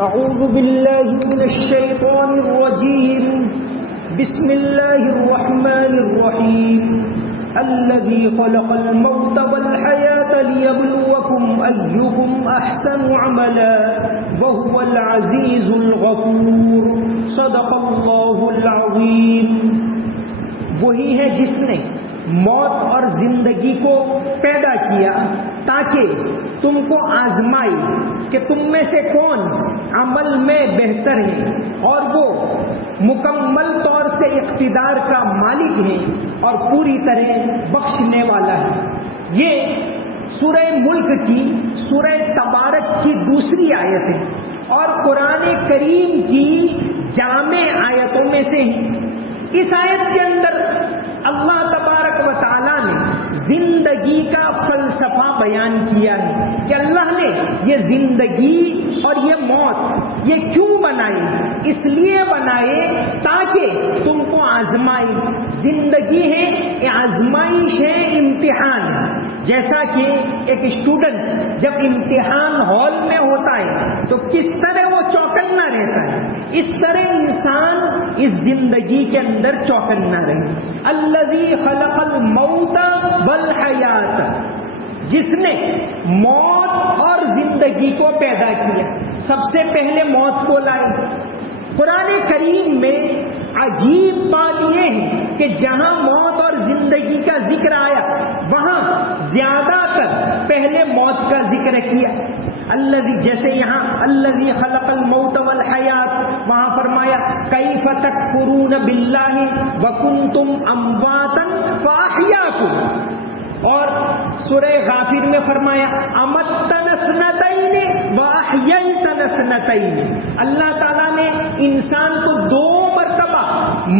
اعوذ باللہ من الشیطان الرجیم بسم اللہ الرحمن الرحیم الذی خلق الموت والحیاة لیبلوکم ایکم احسن عملا وهو العزیز الغفور صدق اللہ العظیم۔ وہی ہے جس نے موت اور زندگی کو پیدا کیا تاکہ تم کو آزمائی کہ تم میں سے کون عمل میں بہتر ہے، اور وہ مکمل طور سے اقتدار کا مالک ہے اور پوری طرح بخشنے والا ہے۔ یہ سورہ ملک کی سورہ تبارک کی دوسری آیت ہے اور قرآن کریم کی جامع آیتوں میں سے ہے۔ اس آیت کے اندر اللہ تبارک و تعالیٰ نے زندگی کا فلسفہ بیان کیا ہے کہ اللہ نے یہ زندگی اور یہ موت یہ کیوں بنائی؟ اس لیے بنائے تاکہ تم کو آزمائے۔ زندگی ہے، آزمائش ہے، امتحان ہے۔ جیسا کہ ایک اسٹوڈنٹ جب امتحان ہال میں ہوتا ہے تو کس طرح وہ چوکنا رہتا ہے، اس طرح انسان اس زندگی کے اندر چوکنا رہے۔ الذی خلق الموت والحیات، جس نے موت اور زندگی کو پیدا کیا۔ سب سے پہلے موت کو لائے۔ قرآن کریم میں عجیب بات یہ ہے کہ جہاں موت اور زندگی کا ذکر آیا وہاں زیادہ تر پہلے موت کا ذکر کیا۔ الذی، جیسے یہاں الذی خلق الموت والحیات، وہاں فرمایا کیف تکفرون باللہ وکنتم امواتا فاحیاکم، اور سورہ غافر میں فرمایا امتنا اثنتین واحییتنا اثنتین۔ اللہ تعالیٰ نے انسان کو 2 مرتبہ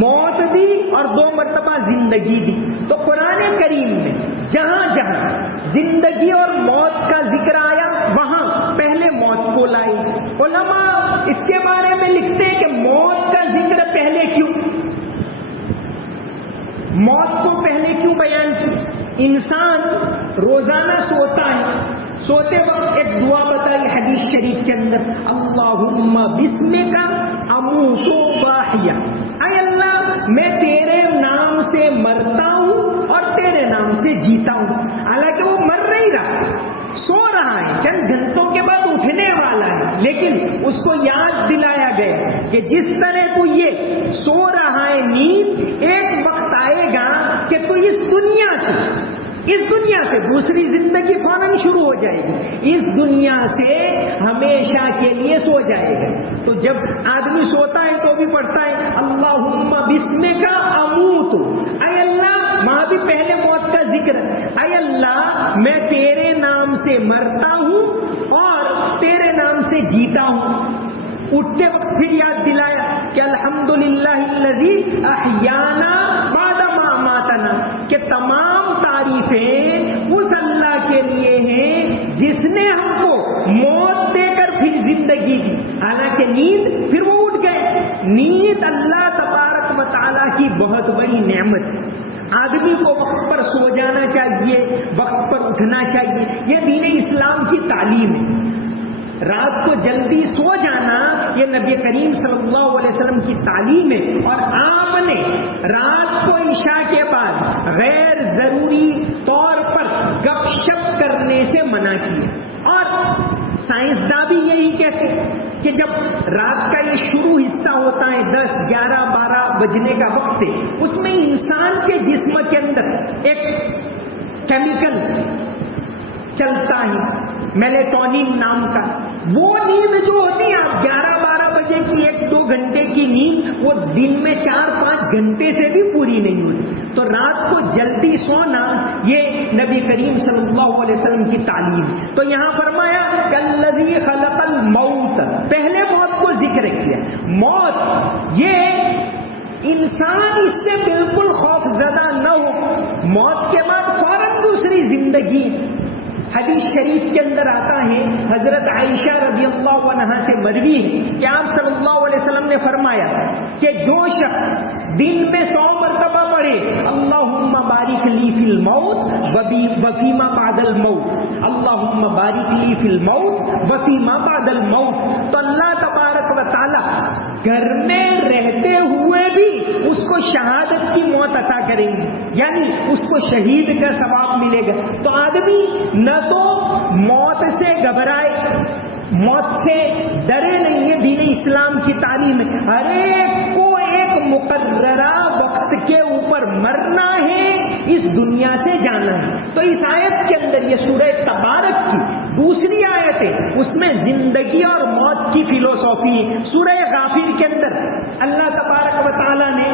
موت دی اور 2 مرتبہ زندگی دی۔ تو قرآن کریم میں جہاں جہاں زندگی اور موت کا ذکر آیا وہاں پہلے موت کو لائی۔ علماء اس کے بارے میں لکھتے ہیں کہ موت کا ذکر پہلے کیوں، موت کو پہلے کیوں بیان کی؟ انسان روزانہ سوتا ہے، سوتے وقت ایک دعا بتائی حدیث شریف کے اندر، اللہم بسمک اموت واحیا، اے اللہ میں تیرے نام سے مرتا ہوں اور تیرے نام سے جیتا ہوں۔ حالانکہ وہ مر نہیں رہا، سو رہا ہے، چند گھنٹوں کے بعد اٹھنے والا ہے، لیکن اس کو یاد دلایا گیا کہ جس طرح تو یہ سو رہا ہے نیند، ایک وقت آئے گا کہ تو اس دنیا سے دوسری زندگی فوراً شروع ہو جائے گی، اس دنیا سے ہمیشہ کے لیے سو جائے گا۔ تو جب آدمی سوتا ہے تو بھی پڑھتا ہے اللہم بسمک اموت، اے اللہ، وہاں بھی پہلے موت کا ذکر، اے اللہ میں تیرے نام سے مرتا ہوں اور تیرے نام سے جیتا ہوں۔ اٹھتے وقت پھر یاد دلایا کہ الحمدللہ الذی احیانا بعد ما اماتنا، کہ تمام تعریفیں اس اللہ کے لیے ہیں جس نے ہم کو موت دے کر پھر زندگی دی۔ حالانکہ نیند، پھر وہ اٹھ گئے۔ نیند اللہ تبارک و تعالیٰ کی بہت بڑی نعمت ہے۔ آدمی کو وقت پر سو جانا چاہیے، وقت پر اٹھنا چاہیے، یہ دین اسلام کی تعلیم ہے۔ رات کو جلدی سو جانا یہ نبی کریم صلی اللہ علیہ وسلم کی تعلیم ہے، اور آپ نے رات کو عشاء کے بعد غیر ضروری طور پر گپ شپ کرنے سے منع کیا۔ اور سائنسداں بھی یہی کہتے ہیں کہ جب رات کا یہ شروع حصہ ہوتا ہے 10، 11، 12 بجنے کا وقت ہے، اس میں انسان کے جسم کے اندر ایک کیمیکل چلتا ہے میلیٹونین نام کا۔ وہ نیند جو ہوتی ہے، آپ 11-12 بجے کی 1-2 گھنٹے کی نیند، وہ دن میں 4-5 گھنٹے سے بھی پوری نہیں ہوتی۔ تو رات کو جلدی سونا یہ نبی کریم صلی اللہ علیہ وسلم کی تعلیم۔ تو یہاں فرمایا کالذی خلق الموت، پہلے موت کو ذکر کیا۔ موت یہ انسان اس سے بالکل خوف زدہ نہ ہو، موت کے بعد فوراً دوسری زندگی۔ حدیث شریف کے اندر آتا ہے، حضرت عائشہ رضی اللہ عنہا سے مروی ہے کہ آپ صلی اللہ علیہ وسلم نے فرمایا کہ جو شخص دن میں 100 مرتبہ پڑھے اللہم بارک لی فی الموت وفیما بعد الموت، اللہم بارک لی فی الموت وفیما بعد الموت، تو اللہ گھر میں رہتے ہوئے بھی اس کو شہادت کی موت عطا کریں گے، یعنی اس کو شہید کا ثواب ملے گا۔ تو آدمی نہ تو موت سے گھبرائے، موت سے ڈرے نہیں، ہے دین اسلام کی تعلیم ہے ہر ایک کو ایک مقررہ وقت کے اوپر مرنا ہے، اس دنیا سے جانا ہے۔ تو اس آیت کے اندر، یہ سورہ تبارک کی دوسری آیت ہے، اس میں زندگی اور موت کی فلسفی ہے۔ سورہ غافر کے اندر اللہ تبارک و تعالی نے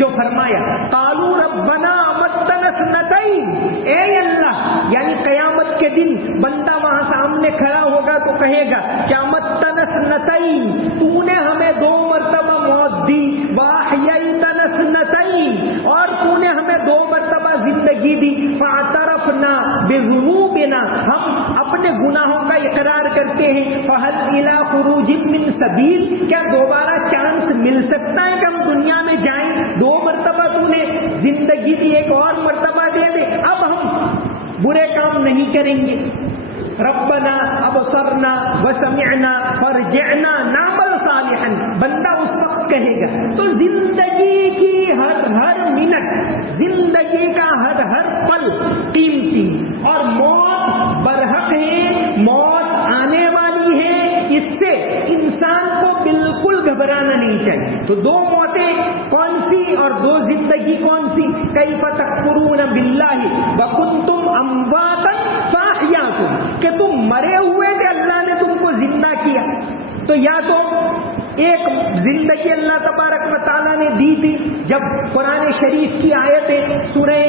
جو فرمایا، قالوا ربنا امتنا اثنتین، اے اللہ، یعنی قیامت کے دن بندہ وہاں سامنے کھڑا ہوگا تو کہے گا کہ امتنا اثنتین، تو نے ہمیں 2 مرتبہ موت دی، واحییتنا اثنتین، اور تو نے ہمیں 2 مرتبہ زندگی دی، فاعترفنا بذنوبنا، ہم اپنے گناہوں کا اقرار کرتے ہیں، فہل الی خروج من سبیل، کیا دوبارہ چانس مل سکتا ہے کہ ہم دنیا میں جائیں؟ 2 مرتبہ تو نے زندگی دی، ایک اور مرتبہ دے دے، اب ہم برے کام نہیں کریں گے۔ ربنا ابصرنا وسمعنا فرجعنا نعمل صالحا، بندہ اس وقت کہے گا۔ تو زندگی کی ہر منٹ، زندگی کا ہر پل قیمتی، اور موت برحق ہے، موت آنے والی ہے، اس سے انسان کو بالکل گھبرانا نہیں چاہیے۔ تو 2 موتیں کون سی اور 2 زندگی کون سی؟ کیف تکفرون باللہ وکنتم امواتا فاحیاکم، کہ تم مرے ہوئے تھے، اللہ نے تم کو زندہ کیا۔ تو یا تو ایک زندگی اللہ تبارک و تعالیٰ نے دی تھی، جب قرآن شریف کی آیتیں سورہ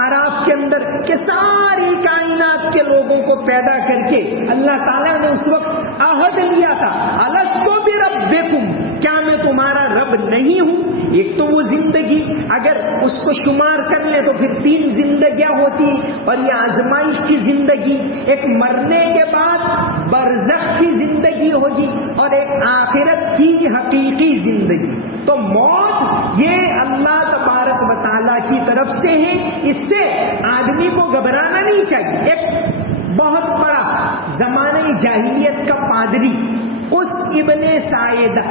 اعراف کے اندر کہ ساری کائنات کے لوگوں کو پیدا کر کے اللہ تعالیٰ نے اس وقت عہد لیا تھا، الستو بربکم، کیا میں تمہارا رب نہیں ہوں؟ ایک تو وہ زندگی، اگر اس کو شمار کر لیں تو پھر 3 زندگیاں ہوتی، اور یہ آزمائش کی زندگی، ایک مرنے کے بعد برزخ کی زندگی ہوگی، اور ایک آخرت کی حقیقی زندگی۔ تو موت یہ اللہ تبارک و تعالیٰ کی طرف سے ہے، اس سے آدمی کو گھبرانا نہیں چاہیے۔ ایک بہت بڑا زمانہ جاہلیت کا پادری قس ابن ساعدہ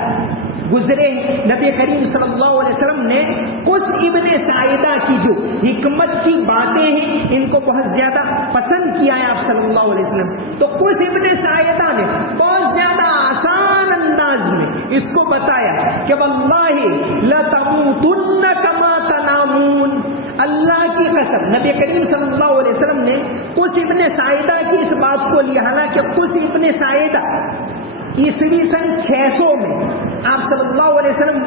گزرے، نبی کریم صلی اللہ علیہ وسلم نے قس ابن ساعدہ کی جو حکمت کی باتیں ہیں ان کو بہت زیادہ پسند کیا ہے آپ صلی اللہ علیہ وسلم۔ تو قس ابن ساعدہ نے بہت زیادہ آسان انداز میں اس کو بتایا کہ واللہ لتموتن کما تنامون، اللہ کی قسم، نبی کریم صلی اللہ علیہ وسلم نے قس ابن ساعدہ کی اس بات کو لیا، حالانکہ قس ابن ساعدہ عیسوی سن 600 میں آپ صلی اللہ علیہ وسلم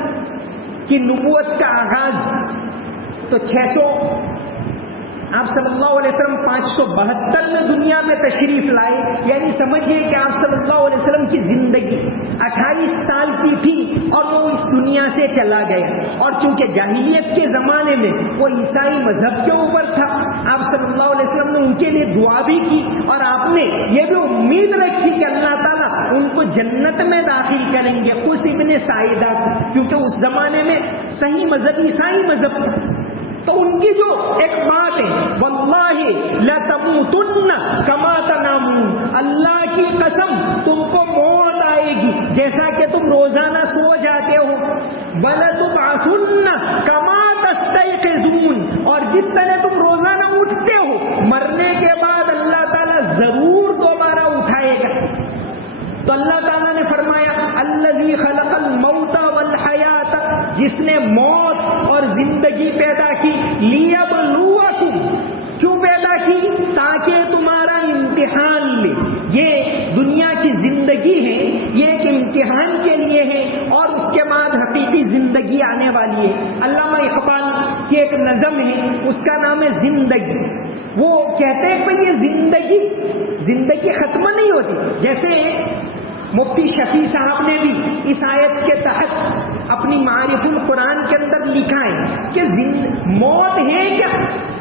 کی نبوت کا آغاز، تو 600 آپ صلی اللہ علیہ وسلم 572 میں دنیا میں تشریف لائے، یعنی سمجھیے کہ آپ صلی اللہ علیہ وسلم کی زندگی 28 سال کی تھی اور وہ اس دنیا سے چلا گیا۔ اور چونکہ جاہلیت کے زمانے میں وہ عیسائی مذہب کے اوپر تھا، آپ صلی اللہ علیہ وسلم نے ان کے لیے دعا بھی کی، اور آپ نے یہ بھی امید رکھی کہ اللہ تعالیٰ ان کو جنت میں داخل کریں گے، قس ابن ساعدہ، کیونکہ اس زمانے میں صحیح مذہب عیسائی مذہب تھا۔ تو ان کی جو ایک بات ہے، واللہ لتموتن کما تنامون، اللہ کی قسم تم کو موت آئے گی جیسا کہ تم روزانہ سو جاتے ہو، وَلَتُبْعَثُنَّ كَمَا تَسْتَيْقِظُونَ، اور جس طرح تم روزانہ اٹھتے ہو، مرنے کے بعد اللہ تعالیٰ ضرور دوبارہ اٹھائے گا۔ تو اللہ تعالیٰ نے فرمایا الذی خلق الموت والحیات، جس نے موت اور زندگی پیدا کی، لیبلوکم، کیوں پیدا کی؟ تاکہ تمہارا امتحان لے۔ یہ دنیا کی زندگی ہے، یہ ایک امتحان کے لیے ہے، اور اس کے بعد حقیقی زندگی آنے والی ہے۔ علامہ اقبال کی ایک نظم ہے، اس کا نام ہے زندگی۔ وہ کہتے ہیں کہ یہ زندگی ختم نہیں ہوتی، جیسے مفتی شفیع صاحب نے بھی اس آیت کے تحت اپنی معارف القرآن کے اندر لکھا ہے کہ موت ہے کیا؟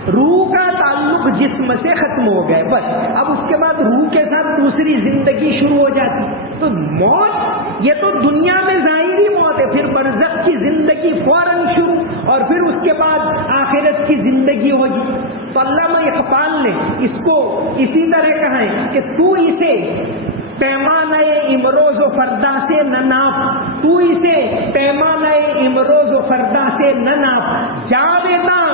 روح کا تعلق جسم سے ختم ہو گئے، بس اب اس کے بعد روح کے ساتھ دوسری زندگی شروع ہو جاتی۔ تو موت یہ تو دنیا میں ظاہری موت ہے، پھر برزخ کی زندگی فوراً شروع، اور پھر اس کے بعد آخرت کی زندگی ہوگی۔ تو علامہ اقبال نے اس کو اسی طرح کہا ہے کہ تو اسے پیمانہ امروز و فردا سے نہ ناپ، تو اسے پیمانہ امروز و فردا سے نہ ناپ، جاویداں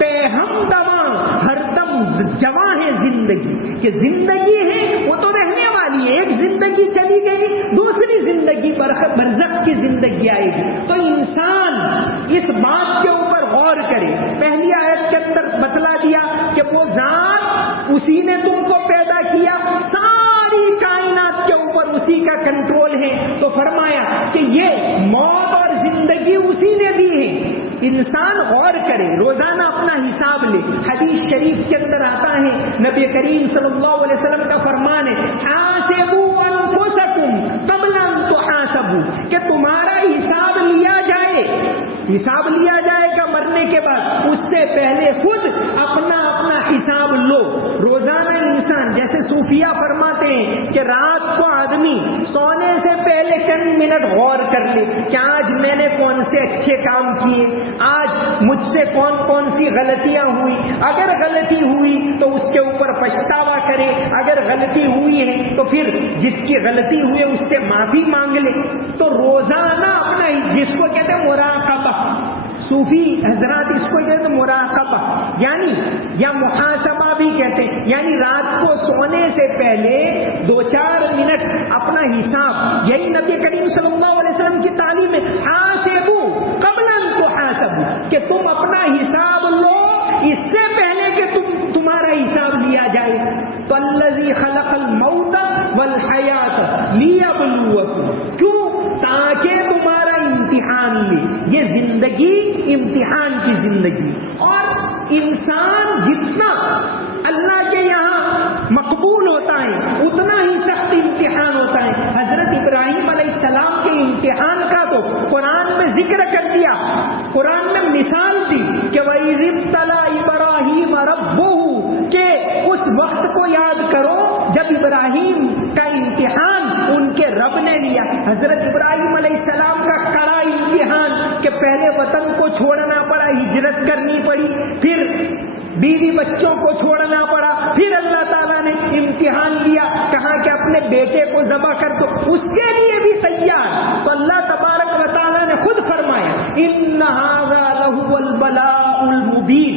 پہ ہم دواں ہر دم جواں ہے زندگی، کہ زندگی ہے وہ تو رہنے والی ہے، ایک زندگی چلی گئی دوسری زندگی برزخ کی زندگی آئے گی۔ تو انسان اس بات کے اوپر غور کرے۔ پہلی آیت کے اندر بتلا دیا کہ وہ ذات اسی نے تم کو پیدا کیا، ساری کائنات کے اوپر اسی کا کنٹرول ہے، تو فرمایا کہ یہ موت اور زندگی اسی نے دی ہے۔ انسان غور کرے، روزانہ اپنا حساب لے۔ حدیث شریف کے اندر آتا ہے، نبی کریم صلی اللہ علیہ وسلم کا فرمان ہے، حاسبوا انفسکم قبل ان تحاسبوا، کہ تمہارا حساب لیا جائے، حساب لیا جائے گا مرنے کے بعد، اس سے پہلے خود اپنا حساب لو۔ روزانہ انسان، جیسے صوفیہ فرماتے ہیں کہ رات کو آدمی سونے سے پہلے چند منٹ غور کر لے کہ آج میں نے کون سے اچھے کام کیے، آج مجھ سے کون کون سی غلطیاں ہوئی، اگر غلطی ہوئی تو اس کے اوپر پچھتاوا کرے، اگر غلطی ہوئی ہے تو پھر جس کی غلطی ہوئی اس سے معافی مانگ لے۔ تو روزانہ اپنا، جس کو کہتے ہیں مراقبہ، صوفی حضرات اس کو کہتے ہیں مراقبہ، یعنی یا محاسبہ بھی کہتے ہیں، یعنی رات کو سونے سے پہلے 2-4 منٹ اپنا حساب، یہی نبی کریم صلی اللہ علیہ وسلم کی تعلیم ہے، حاسبوا قبل ان تحاسبوا، کہ تم اپنا حساب لو اس سے پہلے کہ تمہارا حساب لیا جائے۔ تو الذی خلق الموت والحیات لیبلوکم، کیوں؟ تاکہ تمہارا امتحان لے۔ یہ زندگی امتحان کی زندگی، اور انسان جتنا اللہ کے یہاں مقبول ہوتا ہے اتنا ہی سخت امتحان ہوتا ہے۔ حضرت ابراہیم علیہ السلام کے امتحان کا تو قرآن میں ذکر کر دیا، قرآن میں مثال دی کہ وَإِذِ ابْتَلَىٰ إِبْرَاهِيمَ رَبُّهُ، کہ اس وقت کو یاد کرو جب ابراہیم کا امتحان ان کے رب نے لیا۔ حضرت ابراہیم علیہ السلام کا کڑا امتحان کہ پہلے وطن کو چھوڑنا پڑا، ہجرت کرنی پڑی، پھر بیوی بچوں کو چھوڑنا پڑا، پھر اللہ تعالیٰ نے امتحان لیا، کہا کہ اپنے بیٹے کو ذبح کر دو، اس کے لیے بھی تیار۔ تو اللہ تبارک و تعالیٰ نے خود فرمایا ان ھذا لھو البلاء المبین،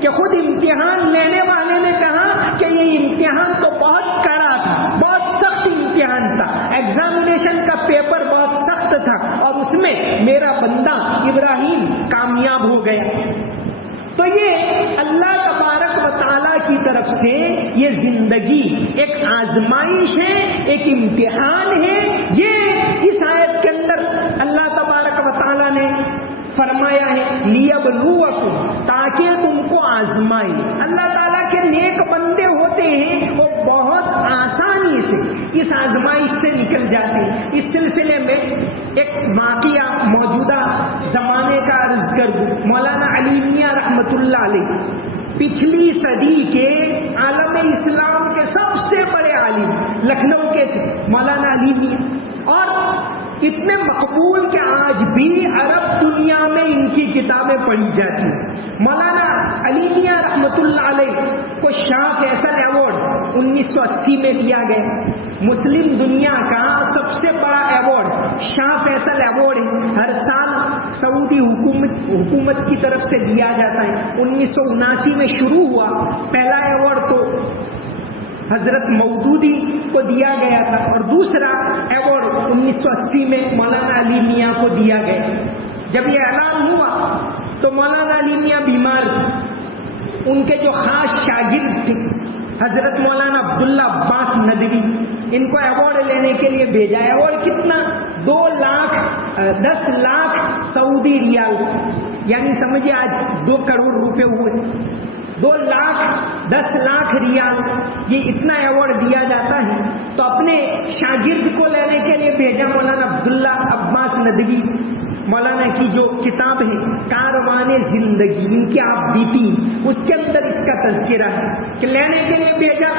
کہ خود امتحان لینے والے نے کہا کہ یہ امتحان تو بہت کڑا تھا، بہت سخت امتحان تھا، ایگزامینیشن کا پیپر بہت سخت تھا، اور اس میں میرا بندہ ابراہیم کامیاب ہو گیا۔ تو یہ اللہ تبارک و تعالیٰ کی طرف سے یہ زندگی ایک آزمائش ہے، ایک امتحان ہے۔ یہ اس آیت کے اندر اللہ تبارک و تعالیٰ نے فرمایا ہے لیبلوکم، تاکہ تم کو آزمائے۔ اللہ تعالیٰ کے نیک بندے ہوتے ہیں وہ بہت آسانی سے اس آزمائش سے نکل جاتے ہیں۔ اس سلسلے میں ایک واقعہ موجودہ زمانے کا عرض کر دوں۔ مولانا علی میاں رحمۃ اللہ علیہ پچھلی صدی کے عالم اسلام کے سب سے بڑے عالم لکھنؤ کے تھے مولانا علی میاں، اور اتنے مقبول کہ آج بھی عرب دنیا میں ان کی کتابیں پڑھی جاتی ہیں۔ مولانا علی میاں رحمۃ اللہ علیہ کو شاہ فیصل ایوارڈ 1980 میں دیا گیا۔ مسلم دنیا کا سب سے بڑا ایوارڈ شاہ فیصل ایوارڈ ہے، ہر سال سعودی حکومت کی طرف سے دیا جاتا ہے۔ 1979 میں شروع ہوا، پہلا ایوارڈ تو حضرت مودودی کو دیا گیا تھا، اور دوسرا ایوارڈ 1980 میں مولانا علی میاں کو دیا گیا۔ جب یہ اعلان ہوا تو مولانا علی میاں بیمار تھے، ان کے جو خاص شاگرد تھے حضرت مولانا عبداللہ عباس ندوی، ان کو ایوارڈ لینے کے لیے بھیجا۔ ایوارڈ کتنا؟ 10 لاکھ سعودی ریال، یعنی سمجھے آج 2 کروڑ روپے ہوئے۔ 10 لاکھ ریال، یہ اتنا ایوارڈ دیا جاتا ہے۔ تو اپنے شاگرد کو لینے کے لیے بھیجا مولانا عبداللہ عباس ندوی۔ مولانا کی جو کتاب ہے کاروان زندگی، ان کی آپ بیتی، اس کے اندر اس کا تذکرہ ہے کہ لینے کے لیے بھیجا۔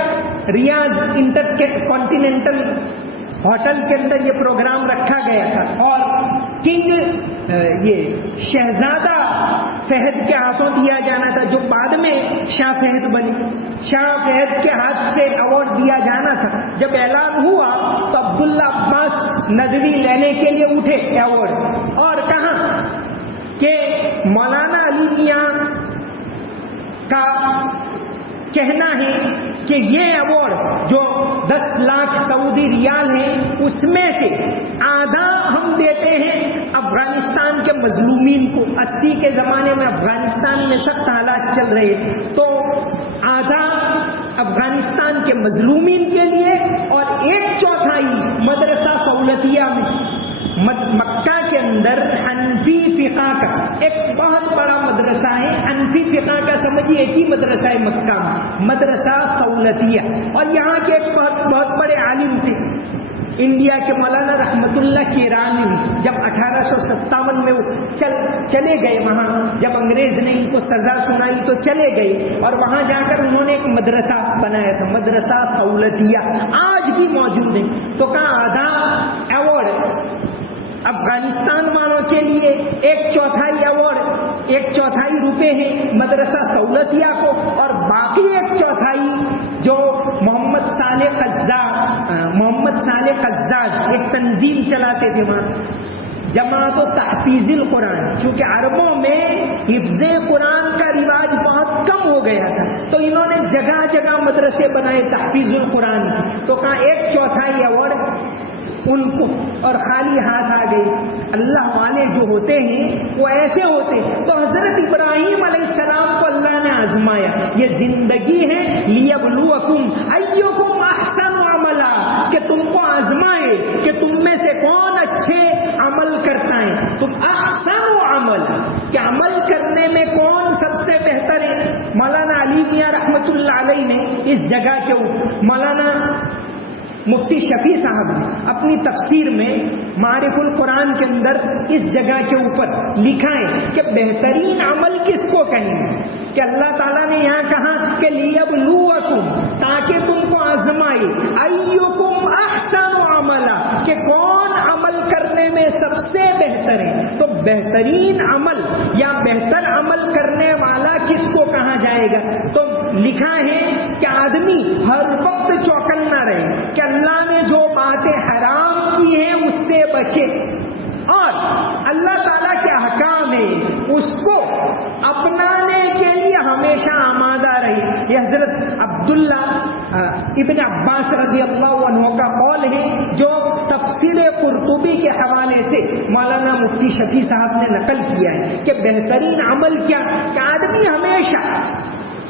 ریاض انٹر کانٹیننٹل ہوٹل کے اندر یہ پروگرام رکھا گیا تھا، اور یہ شہزادہ فہد کے ہاتھوں دیا جانا تھا، جو بعد میں شاہ فہد بنے. شاہ فہد کے ہاتھ سے ایوارڈ دیا جانا تھا. جب اعلان ہوا تو عبداللہ عباس ندوی لینے کے لیے اٹھے ایوارڈ، اور کہا کہ مولانا علی میاں کا کہنا ہے کہ یہ ایوارڈ جو 10 لاکھ سعودی ریال ہے اس میں سے آدھا ہم دیتے ہیں افغانستان کے مظلومین کو. 80 کے زمانے میں افغانستان میں سخت حالات چل رہے، تو آدھا افغانستان کے مظلومین کے لیے اور 1/4 مدرسہ سہولتیہ میں. مکہ کے اندر حنفی فقہ کا ایک بہت بڑا مدرسہ ہے. حنفی فقہ کا سمجھیے ایک ہی مدرسہ ہے مکہ میں، مدرسہ سہولتیہ. اور یہاں کے ایک بہت بڑے عالم تھے انڈیا کے، مولانا رحمت اللہ کیرانی. جب 1857 میں وہ چلے گئے وہاں، جب انگریز نے ان کو سزا سنائی تو چلے گئے، اور وہاں جا کر انہوں نے ایک مدرسہ بنایا تھا، مدرسہ سہولتیہ، آج بھی موجود ہے. تو کہاں آدھا ایوارڈ افغانستان والوں کے لیے، 1/4 ایوارڈ، 1/4 روپے ہیں مدرسہ سہولتیہ کو، اور باقی 1/4 جو محمد صالح قزاز ایک تنظیم چلاتے تھے وہاں، جماعت و تحفیظ القرآن. چونکہ عربوں میں حفظ قرآن کا رواج بہت کم ہو گیا تھا، تو انہوں نے جگہ جگہ مدرسے بنائے تحفیظ القرآن کی. تو کہاں 1/4 ایوارڈ ان کو، اور خالی ہاتھ آ گئی. اللہ والے جو ہوتے ہیں وہ ایسے ہوتے. تو حضرت ابراہیم علیہ السلام کو اللہ نے آزمایا. یہ زندگی ہے لیبلوکم ایکم احسن عملا، کہ تم کو آزمائے کہ تم میں سے کون اچھے عمل کرتا ہے. تم احسن عمل، کہ عمل کرنے میں کون سب سے بہتر ہے. مولانا علی میاں رحمت اللہ علیہ نے اس جگہ کے اوپر، مولانا مفتی شفیع صاحب نے اپنی تفسیر میں معارف القرآن کے اندر اس جگہ کے اوپر لکھا ہے کہ بہترین عمل کس کو کہیں گے، کہ اللہ تعالیٰ نے یہاں کہا کہ لیبلوکم، تاکہ تم کو آزمائے، ایکم احسن عملا، کہ کون عمل کرنے میں سب سے بہتر ہے. تو بہترین عمل یا بہتر عمل کرنے والا کس کو کہا جائے گا؟ تو لکھا ہے کہ آدمی ہر وقت چوکنا رہے کہ اللہ نے جو باتیں حرام کی ہیں اس سے بچے، اور اللہ تعالیٰ کے احکام ہے اس کو اپنانے کے لیے ہمیشہ آمادہ رہے. یہ حضرت عبداللہ ابن عباس رضی اللہ عنہ کا قول ہے، جو تفسیر قرطبی کے حوالے سے مولانا مفتی شفیع صاحب نے نقل کیا ہے کہ بہترین عمل کیا، کہ آدمی ہمیشہ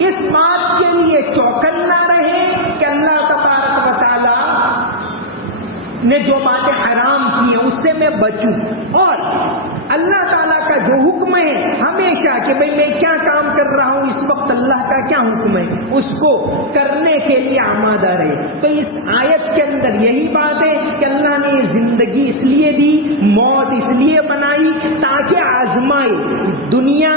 اس بات کے لیے چوکنا رہے کہ اللہ تبارک و تعالی نے جو باتیں حرام کی ہیں اس سے میں بچوں، اور اللہ تعالیٰ کا جو حکم ہے ہمیشہ کہ بھئی میں کیا کام کر رہا ہوں اس وقت، اللہ کا کیا حکم ہے اس کو کرنے کے لیے آمادہ رہے. تو اس آیت کے اندر یہی بات ہے کہ اللہ نے یہ زندگی اس لیے دی، موت اس لیے بنائی تاکہ آزمائے. دنیا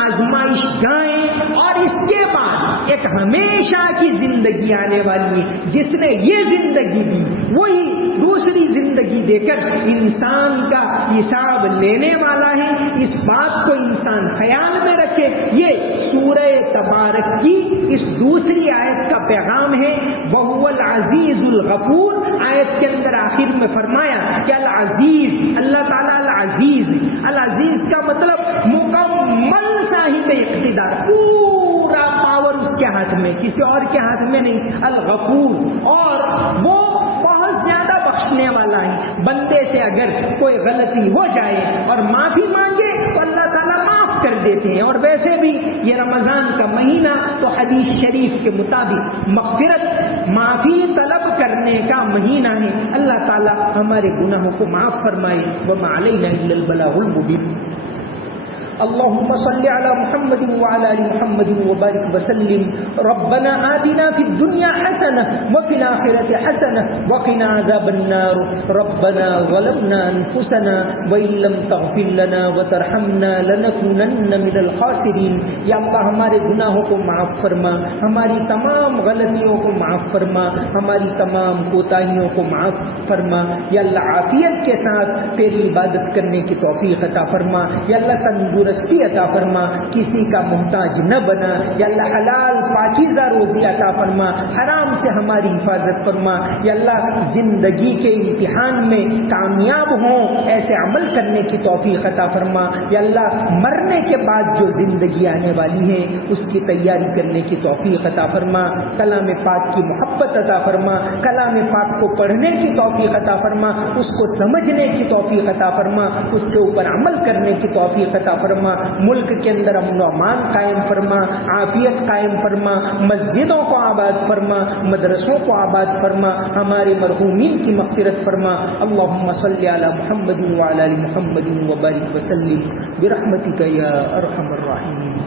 آزمائش گاہیں، اور اس کے بعد ایک ہمیشہ کی زندگی آنے والی ہے. جس نے یہ زندگی دی وہی دوسری زندگی دے کر انسان کا حساب لینے والا ہے. اس بات کو انسان خیال میں رکھے. یہ سورہ تبارک کی اس دوسری آیت کا پیغام ہے. وَهُوَ الْعَزِيزُ الْغَفُورُ. آیت کے اندر آخر میں فرمایا کہ العزیز، اللہ تعالیٰ العزیز. العزیز کا مطلب مکمل صاحب اقتدار، پورا پاور اس کے ہاتھ میں، کسی اور کے ہاتھ میں نہیں. الغفور، اور وہ بہت زیادہ بخشنے والا ہے. بندے سے اگر کوئی غلطی ہو جائے اور معافی مانگے تو اللہ تعالیٰ معاف کر دیتے ہیں. اور ویسے بھی یہ رمضان کا مہینہ تو حدیث شریف کے مطابق مغفرت، معافی طلب کرنے کا مہینہ ہے. اللہ تعالیٰ ہمارے گناہوں کو معاف فرمائے. وما علینا الا البلاغ المبین. اللهم صل على محمد وعلى آل محمد وبارك وسلم. ربنا آتنا في الدنيا حسنة وفي الآخرة حسنة وقنا عذاب النار. ربنا ظلمنا أنفسنا وإن لم تغفر لنا وترحمنا لنكونن من الخاسرين. یا اللہ ہمارے گناہوں کو معاف فرما، ہماری تمام غلطیوں کو معاف فرما، ہماری تمام کوتاہیوں کو معاف فرما. یا اللہ عافیت کے ساتھ تیری عبادت کرنے کی توفیق عطا فرما. یا اللہ تندرستی عطا فرما، کسی کا محتاج نہ بنا. یا اللہ حلال پاکیزہ روزی عطا فرما، حرام سے ہماری حفاظت فرما. یا اللہ زندگی کے امتحان میں کامیاب ہوں ایسے عمل کرنے کی توفیق عطا فرما. یا اللہ مرنے کے بعد جو زندگی آنے والی ہے اس کی تیاری کرنے کی توفیق عطا فرما. کلام پاک کی محبت عطا فرما، کلام پاک کو پڑھنے کی توفیق عطا فرما، اس کو سمجھنے کی توفیق عطا فرما، اس کے اوپر عمل کرنے کی توفیق عطا فرما. ملک کے اندر امن و امان قائم فرما، عافیت قائم فرما، مسجدوں کو آباد فرما، مدرسوں کو آباد فرما، ہمارے مرحومین کی مغفرت فرما. اللهم صل علی محمد وعلی آل محمد وبارک وسلم برحمتک یا ارحم الراحمین.